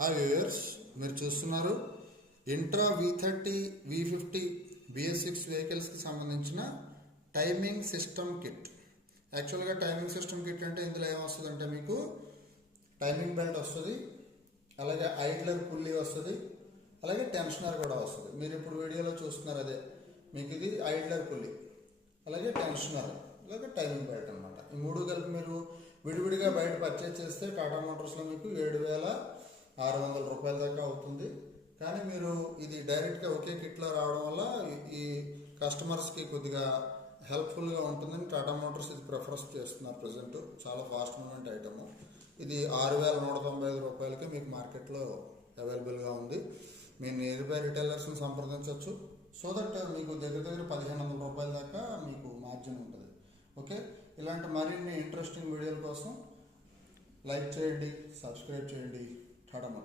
Hi viewers, మీరు చూస్తున్నారు intra V30 V50 BS6 వెహికల్స్కి సంబంధించిన టైమింగ్ సిస్టమ్ కిట్. యాక్చువల్గా టైమింగ్ సిస్టమ్ కిట్ అంటే ఇందులో ఏమొస్తుందంటే మీకు టైమింగ్ బెల్ట్ వస్తుంది, అలాగే ఐడ్లర్ పుల్లీ వస్తుంది, అలాగే టెన్షనర్ కూడా వస్తుంది. మీరు ఇప్పుడు వీడియోలో చూస్తున్నారు అదే మీకు ఇది ఐడ్లర్ పుల్లీ, అలాగే టెన్షనర్, అలాగే టైమింగ్ బెల్ట్ అనమాట. ఈ మూడు కలిపి మీరు విడివిడిగా బయట పర్చేజ్ చేస్తే టాటా మోటార్స్లో మీకు 7,600 రూపాయల దాకా అవుతుంది. కానీ మీరు ఇది డైరెక్ట్గా ఒకే కిట్లో రావడం వల్ల ఈ కస్టమర్స్కి కొద్దిగా హెల్ప్ఫుల్గా ఉంటుందని టాటా మోటార్స్ ఇది ప్రిఫరెన్స్ చేస్తున్నారు. ప్రజెంట్ చాలా ఫాస్ట్ మూమెంట్ ఐటమ్. ఇది 6,195 రూపాయలకి మీకు మార్కెట్లో అవైలబుల్గా ఉంది. మీరు నియర్ బై రిటైలర్స్ని సంప్రదించవచ్చు. సో దట్ మీకు దగ్గర 1,500 రూపాయల దాకా మీకు మార్జిన్ ఉంటుంది. ఓకే, ఇలాంటి మరిన్ని ఇంట్రెస్టింగ్ వీడియోల కోసం లైక్ చేయండి, సబ్స్క్రైబ్ చేయండి టాటా మోటార్స్.